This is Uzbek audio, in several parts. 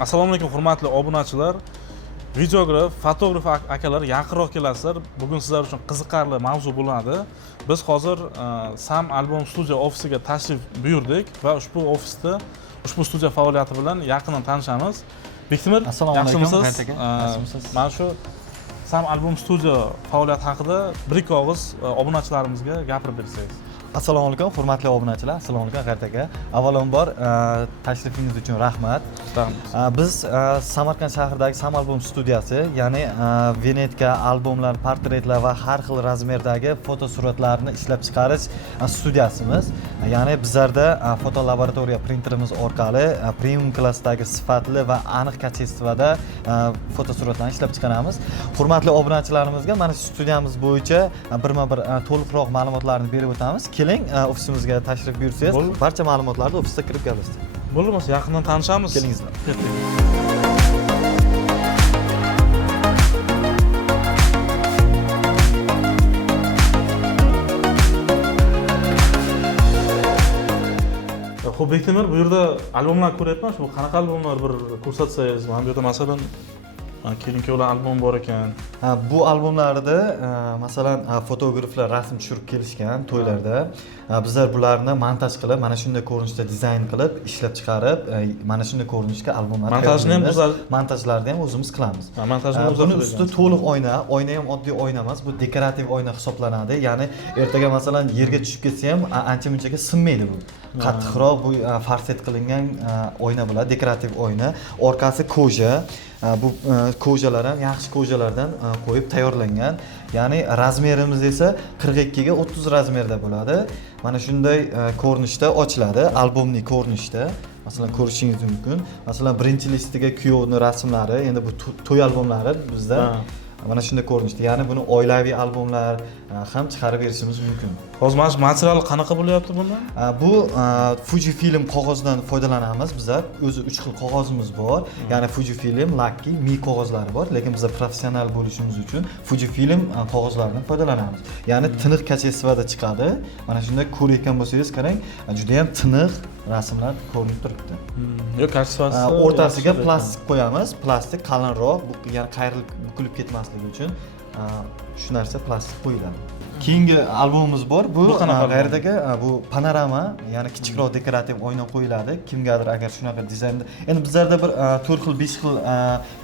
Assalomu alaykum hurmatli obunachilar. Videograf, fotograf akalar yaqinroq kelasizlar. Bugun sizlar uchun qiziqarli mavzu bo'ladi. Biz hozir Sam Albom Studio ofisiga tashrif buyurdik va ushbu studiya faoliyati bilan yaqindan tanishamiz. Bektemir, yaxshimisiz? Mana shu Sam Albom Studio faoliyati haqida bir-ikki og'iz obunachilarimizga gapirib bersangiz. Assalomu alaykum hurmatli obunachilar. Assalomu alaykum G'ayrat aka. Avvalambor tashrifingiz uchun rahmat. Biz Samarqand shahridagi Sam Albom studiyasi, ya'ni vinetka, albomlar, portretlar va har xil razmerdagi fotosuratlarni ishlab chiqarish studiyasimiz. Ya'ni bizlarda foto laboratoriya printerimiz orqali premium klassdagi sifatli va aniq kачествоda fotosuratlarni ishlab chiqaramiz. Hurmatli obunachilarimizga mana shu studiyamiz bo'yicha birma-bir to'liqroq ma'lumotlarni berib o'tamiz. Keling, ofisimizga tashrif buyursangiz, barcha ma'lumotlarni ofisda kirib gaplashamiz. Bo'lmasa yaqindan tanishamiz. Kelingizlar. Xo'p, Bektemir, bu yerda albomlar ko'ryapman. Shu qanaqa albomlar bir ko'rsatsangiz, mana bu yerda masalan kelin-kuyovlar albomi bor ekan. Bu albomlarda masalan fotograflar rasm tushirib kelishgan to'ylarda. Bizlar bularni montaj qilib, mana shunday ko'rinishda dizayn qilib, ishlab chiqarib, mana shunday ko'rinishga albomlar montajni ham bizlar montajlarni ham o'zimiz qilamiz. Montajni Buni ustida to'liq oyna ham oddiy oyna emas, bu dekorativ oyna hisoblanadi. Ya'ni ertaga masalan yerga tushib ketsa ham ancha-munchaga sinmaydi bu. Qattiqroq bu farset qilingan oyna bo'ladi, dekorativ oyna. Orqasi koja. Bu kojalar ham yaxshi kojalardan qo'yib tayyorlangan. Ya'ni razmerimiz esa 42 ga 30 razmerda bo'ladi. Mana shunday ko'rinishda ochiladi, albomli ko'rinishda. Masalan, ko'rishingiz mumkin. Masalan, birinchi listiga kuyovning rasmlari, endi bu to'y albomlari bizda mana shunday ko'rinishda. Ya'ni buni oilaviy albomlar ham chiqarib berishimiz mumkin. Hozir mana shu material qanaqa bo'lyapti bundan? Bu Fujifilm qog'ozdan foydalanamiz. Bizlar o'zi 3 xil qog'ozimiz bor. Ya'ni Fujifilm, Lucky, Mi qog'ozlari bor, lekin biz professional bo'lishimiz uchun Fujifilm qog'ozlaridan foydalanamiz. Ya'ni tiniq kачествоda chiqadi. Mana shunday ko'rayotgan bo'lsangiz qarang, juda ham tiniq rasmlar ko'rinib turibdi. Yo'q, kачествоsi o'rtasiga plastik qo'yamiz. Plastik qalinroq, ya'ni qayrilib bukilib ketmasligi uchun shu narsa plastik qo'yiladi. Keyingi albomimiz bor. Bu G'ayrat bu panorama, ya'ni kichikroq dekorativ oyna qo'yiladi. Kimgadir agar shunaqa dizaynda. Endi bizlarda bir 4 xil, 5 xil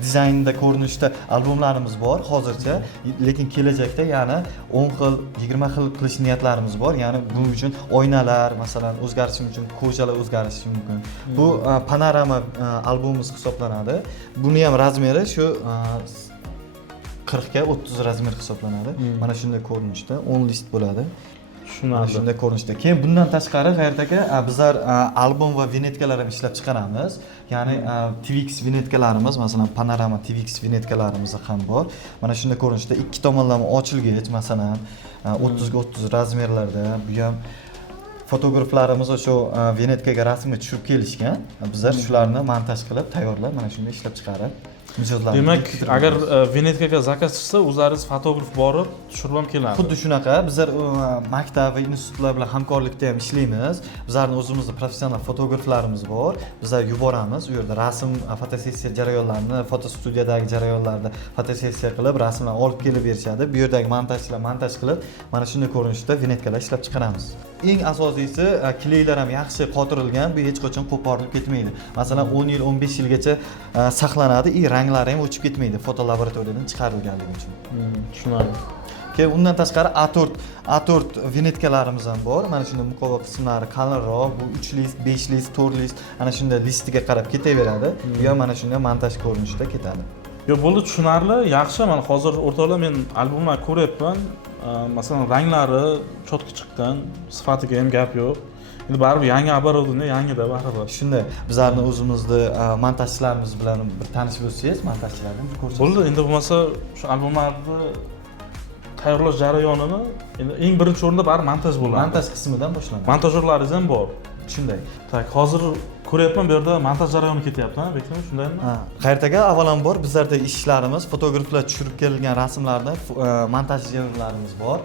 dizaynda ko'rinishda albomlarimiz bor hozircha, lekin kelajakda yana 10 xil, 20 xil qilish niyatlarimiz bor. Ya'ni buning uchun oynalar, masalan, o'zgarishi uchun kojalar o'zgarishi mumkin. Bu panorama albomimiz hisoblanadi. Buni ham razmeri shu 40 ga 30 razmer hisoblanadi. Mana shunday ko'rinishda 10 list bo'ladi. Mana shunday ko'rinishda. Keyin bundan tashqari G'ayrat aka, bizlar albom va vinetkalar ham ishlab chiqaramiz. Ya'ni TVX vinetkalarimiz, masalan, panorama TVX vinetkalarimiz ham bor. Mana shunday ko'rinishda ikki tomonlama ochilgich, masalan, 30 ga 30 razmerlarda. Bu ham fotograflarimiz o'sha vinetkaga rasmga tushirib kelishgan. Bizlar shularni montaj qilib, tayyorlab, mana shunday ishlab chiqarib Demak, agar vinetkaga zakaz chiqsa, o'zlaringiz fotograf borib tushirib ham keladi. Xuddi shunaqa, bizlar maktab va institutlar bilan hamkorlikda ham ishlaymiz. Bizlarning o'zimizning professional fotograflarimiz bor. Bizlar yuboramiz, u yerda rasm, fotosessiya jarayonlarini, fotostudiyadagi jarayonlarda fotosessiya qilib, rasmlarni olib kelib berishadi. Bu yerdagi montajchilar montaj qilib, mana shunday ko'rinishda vinetkalar ishlab chiqaramiz. Eng asosiysi, kleylar ham yaxshi qotirilgan, bu hech qachon qo'porilib ketmaydi. Masalan, 10 yil, 15 yilgacha saqlanadi, ranglari ham o'chib ketmaydi foto laboratoriyadan chiqarilganligi uchun. Tushunarli. Keyin undan tashqari A4 vinetkalarimiz ham bor. Mana shunday muqova qismlari qalinroq, bu 3 list, 5 list, 4 list, ana shunday listiga qarab ketaveradi. Bu ham mana shunday montaj ko'rinishida ketadi. Yo'q, bo'ldi, tushunarli, yaxshi. Mana hozir o'rtoqlar, men albomlar ko'ryapman. Masalan, ranglari cho'tki chiqqan, sifatiga ham gap yo'q. Endi baribir yangi оборудование, yangida baribir. Shunday, bizlarning o'zimizning montajchilarimiz bilan bir tanishib o'tsangiz, montajchilarni bir ko'rsatasiz. Bo'ldi, endi bo'lmasa shu albomlarni tayyorlash jarayonini endi eng birinchi o'rinda baribir montaj bo'ladi. Montaj qismidan boshlanadi. Montajyorlaringiz ham bor. Shunday. Tak, hozir ko'ryapman bu yerda montaj jarayoni ketyapti, ha, Bektemir, shundaymi? Qayerdaga avvalambor bizlarda ishlarimiz, fotograflar tushirib kelgan rasmlarni montajyorlarimiz bor.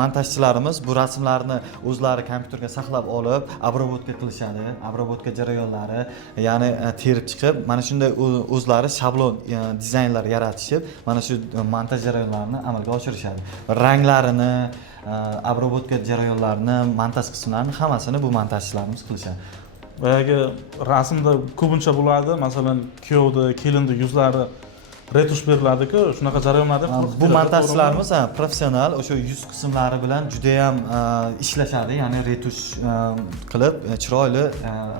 Montajchilarimiz bu rasmlarni o'zlari kompyuterga saqlab olib, обработка qilishadi. Обработка jarayonlari, ya'ni terib chiqib, mana shunday o'zlari shablon dizaynlar yaratishib, mana shu montaj jarayonlarini amalga oshirishadi. Ranglarini, обработка jarayonlarini, montaj qismlarini hammasini bu montajchilarimiz qilishadi. Boyagi rasmda ko'pincha bo'ladi, masalan, kuyovni, kelinni yuzlari retush beriladi-ku, shunaqa jarayonlarda bu montajchilarimiz professional o'sha yuz qismlari bilan juda ham ishlashadi, ya'ni retush qilib chiroyli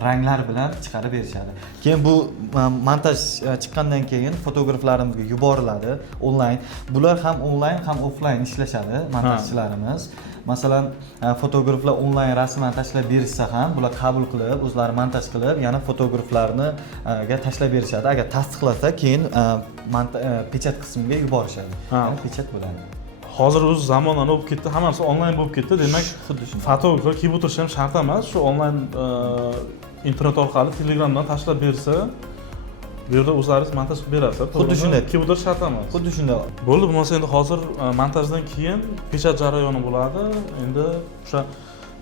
ranglar bilan chiqarib berishadi. Keyin bu montaj chiqqandan keyin fotograflarimizga yuboriladi onlayn. Bular ham onlayn ham offlayn ishlashadi montajchilarimiz. Masalan, fotograflar onlayn rasmlarni tashlab berishsa ham, bular qabul qilib, o'zlari montaj qilib, yana fotograflarni ga tashlab berishadi. Agar tasdiqlasa, keyin pechat qismiga yuborishadi. Ya'ni pechat bo'ladi. Hozir o'z zamonani bo'lib ketdi, hammasi onlayn bo'lib ketdi. Demak, xuddi shunday. fotograflar kelib o'tirish ham shart emas. Shu onlayn internet orqali Telegramdan tashlab bersa, bu yerda o'zlaringiz montaj qilib berasiz. Xuddi shunday. Kelib o'tirish shart emas. Xuddi shunday. Bo'ldi, bo'lmasa endi hozir montajdan keyin pechat jarayoni bo'ladi. Endi o'sha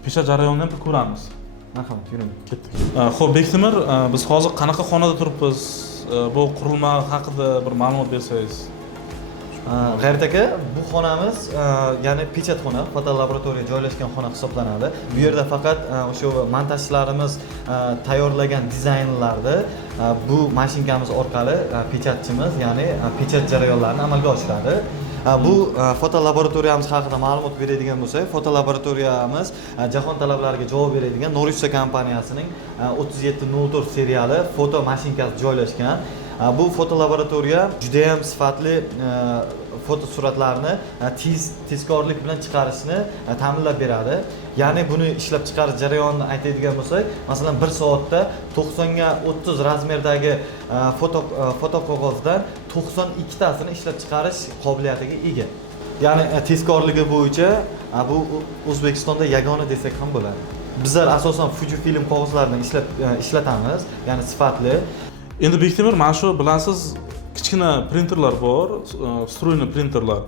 pechat jarayonini ham ko'ramiz. Marhamat, yuring. Ketdik. Xo'p, Bektemir, biz hozir qanaqa xonada turibmiz? Bu qurilma haqida bir ma'lumot bersangiz. G'ayrat aka, bu xonamiz ya'ni pechat xona, fotolaboratoriya joylashgan xona hisoblanadi. Bu yerda faqat o'sha montajchilarimiz tayyorlagan dizaynlarni bu mashinkamiz orqali pechatchimiz, ya'ni pechat jarayonlarini amalga oshiradi. Bu fotolaboratoriyamiz haqida ma'lumot beradigan bo'lsak, fotolaboratoriyamiz jahon talablariga javob beradigan Norissa kompaniyasining 3704 seriyali foto mashinkasi joylashgan. Bu fotolaboratoriya juda ham sifatli foto suratlarni tezkorlik bilan chiqarishni ta'minlab beradi. Ya'ni buni ishlab chiqarish jarayonini aytadigan bo'lsak, masalan 1 soatda 90 ga 30 razmerdagi foto qog'ozdan 92 tasini ishlab chiqarish qobiliyatiga ega. Ya'ni tezkorligi bo'yicha bu O'zbekistonda yagona desak ham bo'ladi. Bizlar asosan Fujifilm qog'ozlarini ishlatamiz, ya'ni sifatli. Endi Bektemir, mana shu bilasiz, kichkina printerlar bor, struyni printerlar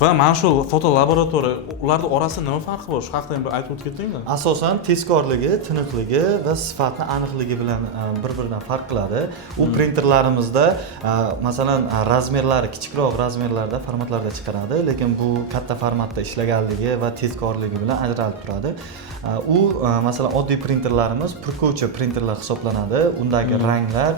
va mana shu fotolaboratoriya, ularning orasida nima farqi bor? Shu haqida ham bir aytib o'tib ketdingmi? Asosan tezkorligi, tiniqligi va sifatni aniqligi bilan bir-biridan farq qiladi. U printerlarimizda masalan razmerlari kichikroq razmerlarda, formatlarda chiqaradi, lekin bu katta formatda ishlaganligi va tezkorligi bilan ajralib turadi. U masalan oddiy printerlarimiz purkovchi printerlar hisoblanadi. Undagi ranglar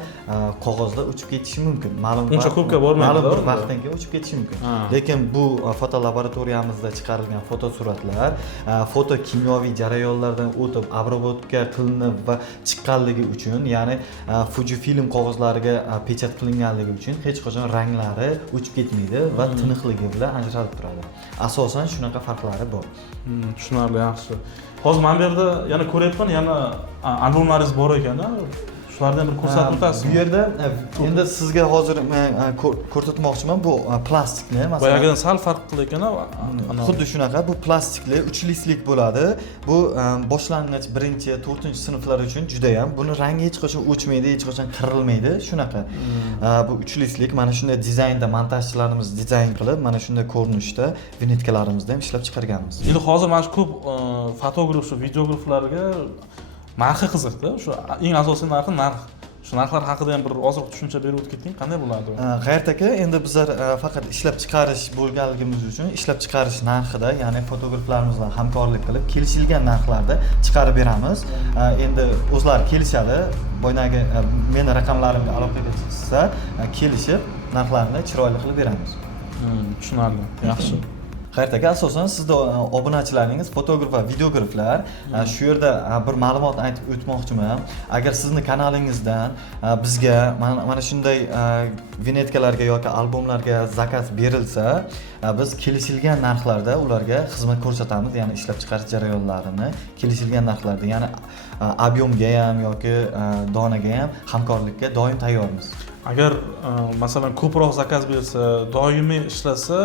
qog'ozda o'chib ketishi mumkin. Uncha ko'pga bormaydi. Ma'lum bir vaqtdan keyin o'chib ketishi mumkin. Lekin bu fotolaboratoriyamizda chiqarilgan fotosuratlar foto kimyoviy jarayonlardan o'tib, обработка qilinib va chiqqanligi uchun, ya'ni Fujifilm qog'ozlariga pechat qilinganligi uchun hech qachon ranglari o'chib ketmaydi va tiniqligi bilan ajralib turadi. Asosan shunaqa farqlari bor. Tushunarli, yaxshi. Hozir men bu yerda yana ko'ryapman, yana albomlaringiz bor ekan-a? Shularni ham bir ko'rsatib o'tasizmi? Bu yerda endi sizga hozir men ko'rsatmoqchiman, bu plastikli, masalan. Boyagidan sal farq qiladi ekan-a? Xuddi shunaqa, bu plastikli, 3 listlik bo'ladi. Bu boshlang'ich 1-chi, 4-chi sinflar uchun juda ham, buni rangi hech qachon o'chmaydi, hech qachon qirilmaydi, shunaqa. Bu 3 listlik, mana shunday dizaynda montajchilarimiz dizayn qilib, mana shunday ko'rinishda vinetkalarimizda ham ishlab chiqarganmiz. Endi hozir mana shu ko'p fotograf, shu videograflarga narxi qiziqdi. Shu eng asosiy narxi narx. Shu narxlar haqida ham bir ozroq tushuncha berib o'tib keting, qanday bo'ladi? G'ayrat aka, endi bizlar faqat ishlab chiqarish bo'lganligimiz uchun ishlab chiqarish narxida, ya'ni fotograflarimiz bilan hamkorlik qilib, kelishilgan narxlarda chiqarib beramiz. Endi o'zlari kelishadi, boyagi meni raqamlarimga aloqaga chiqsa, kelishib narxlarni chiroyli qilib beramiz. Tushunarli. Yaxshi. G'ayrat aka, asosan sizda obunachilaringiz fotograf va videograflar, shu yerda bir ma'lumot aytib o'tmoqchiman. Agar sizni kanalingizdan bizga mana shunday vinetkalarga yoki albomlarga zakaz berilsa, biz kelishilgan narxlarda ularga xizmat ko'rsatamiz, ya'ni ishlab chiqarish jarayonlarini kelishilgan narxlarda, ya'ni ob'yomga ham yoki donaga ham hamkorlikka doim tayyormiz. Agar masalan ko'proq zakaz bersa, doimiy ishlasa,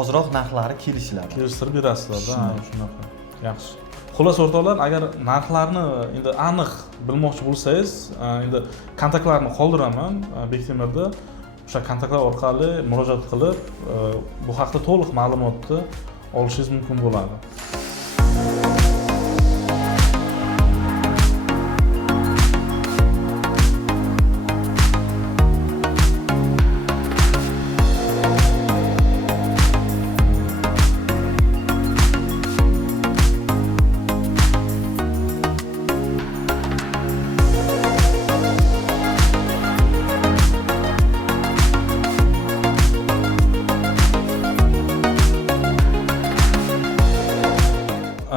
ozroq narxlari kelishiladi. kelishtirib berasizlar-da, shunaqa. Yaxshi. Xullas o'rtoqlar, agar narxlarni endi aniq bilmoqchi bo'lsangiz, endi kontaktlarni qoldiraman Bektemirda. O'sha kontaktlar orqali murojaat qilib, bu haqda to'liq ma'lumotni olishingiz mumkin bo'ladi.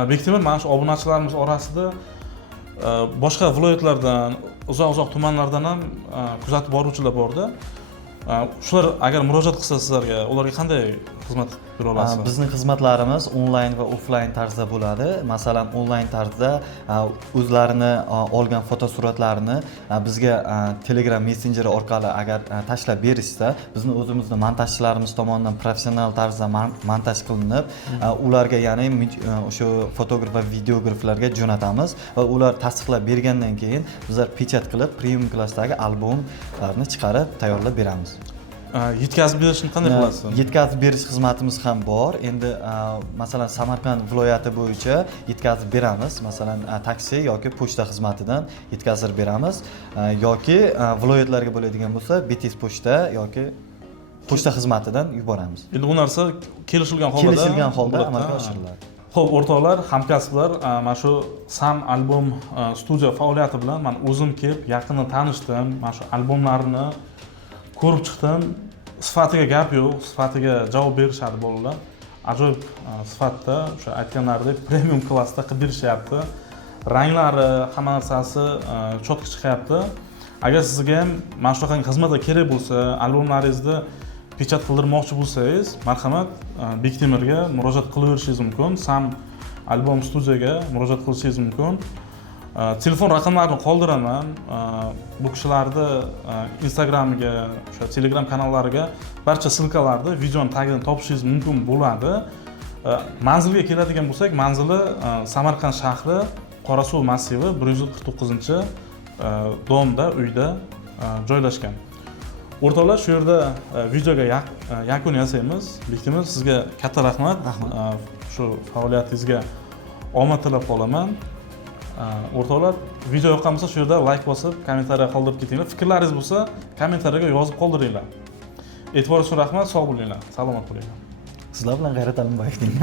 Bektemir mana shu obunachilarimiz orasida boshqa viloyatlardan, uzoq tumanlardan ham kuzatib boruvchilar borda. Shular agar murojaat qilsa sizlarga, ularga qanday xizmat bera olasiz? Bizning xizmatlarimiz onlayn va offlayn tarzda bo'ladi. Masalan, onlayn tarzda o'zlarini olgan fotosuratlarini bizga Telegram messenjeri orqali agar tashlab berishsa, bizni o'zimizning montajchilarimiz tomonidan professional tarzda montaj qilinib, ularga ya'ni o'sha fotograf va videograflarga jo'natamiz va ular tasdiqlab bergandan keyin bizlar pechat qilib premium klassdagi albomlarni chiqarib tayyorlab beramiz. Yetkazib berishni qanday qilasiz? Yetkazib berish xizmatimiz ham bor. Endi masalan Samarqand viloyati bo'yicha yetkazib beramiz. Masalan taksi yoki pochta xizmatidan yetkazib beramiz yoki viloyatlarga bo'ladigan bo'lsa BTS pochta yoki pochta xizmatidan yuboramiz. Endi bu narsa kelishilgan holda amalga oshiriladi. Xo'p, o'rtoqlar, hamkasblar, mana shu Sam albom studiya faoliyati bilan men o'zim kelib yaqindan tanishdim. Mana shu albomlarni ko'rib chiqdim. Sifatiga gap yo'q, sifatiga javob berishadi bolalar. Ajoyib sifatda, o'sha aytganlaridek premium klassda qilib berishyapti. Ranglari, hamma narsasi cho'tki chiqyapti. Agar sizga ham mana shunaqangi xizmatlar kerak bo'lsa, albomlaringizni pechat qildirmoqchi bo'lsangiz, marhamat Bektemirga murojaat qilaverishingiz mumkin. Sam albom studiyaga murojaat qilishingiz mumkin. Telefon raqamlarini qoldiraman. Bu kishilarni Instagramiga, o'sha Telegram kanallariga barcha silkalarni videoning tagidan topishingiz mumkin bo'ladi. Manzilga keladigan bo'lsak, manzili Samarqand shahri, Qorasuv massivi 149-domda, uyda joylashgan. O'rtoqlar, shu yerda videoga yakun yasaymiz. Bektemir, sizga katta rahmat. Shu faoliyatingizga omad tilab qolaman. O'rtoqlar, video yoqqan bo'lsa, shu yerda like bosib, kommentariya qoldirib ketinglar. Fikrlaringiz bo'lsa, kommentariyaga yozib qoldiringlar. E'tiboringiz uchun rahmat, sog' bo'linglar, salomat bo'linglar. Sizlar bilan G'ayrat Alimboyevning